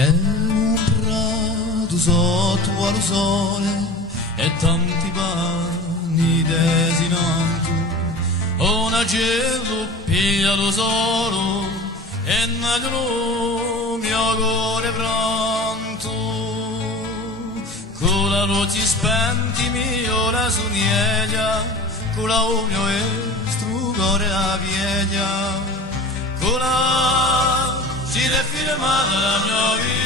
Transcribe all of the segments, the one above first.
Bello un prato sotto al sole e tanti panni desinanti, una gelo piglia lo solo e nel mio cuore pranto, con la luce spenti mio la sunieglia, con la mio strugore la vieglia, con la si è firmata la mia vita.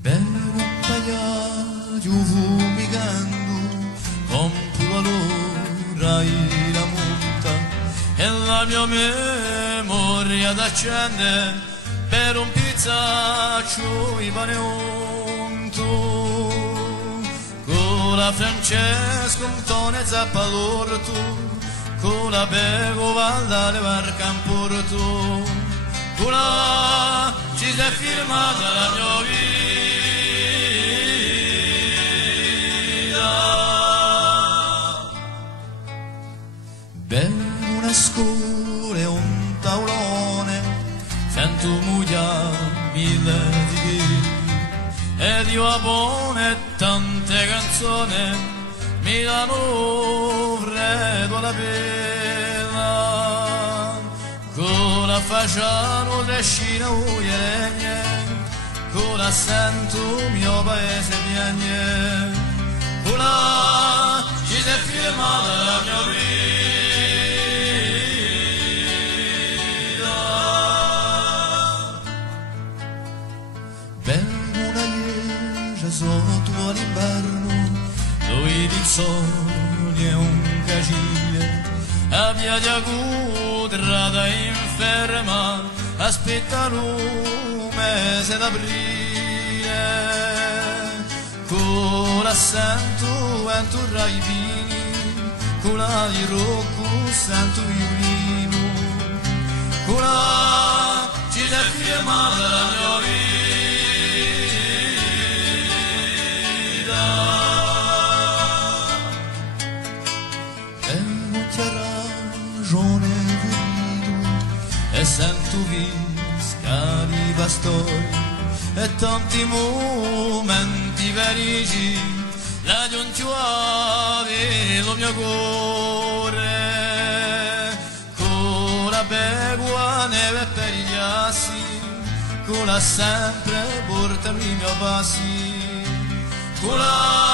Bello un pagliaggio fumigando, con valore la monta, e la mia memoria d'accende per un pizzaccio i pane unto. Con la Francesco, un tone zappalorto, con la Bego Vallale Varca in porto, con la ci si è firmata la mia vita. Bello una scuola e un tavolone, sento muglia mille di ed io abbone tante canzoni, Milano freddo la bella, con la facciano descina uieregne, con l'accento mio paese piagne, con la ci si è firmata la mia vita. Sotto all'inverno, dove il sogno è un cacile, a via di acutrata inferma, aspetta un mese d'aprile, con l'accento enturra i vini, con la di rocco sento violino, con la ci si è firmata la mia vita. Ragione venuto e sento viscari pastori e tanti momenti felici la giuntuave lo mio cuore con la begua neve per gli assi con la sempre portami i miei passi con la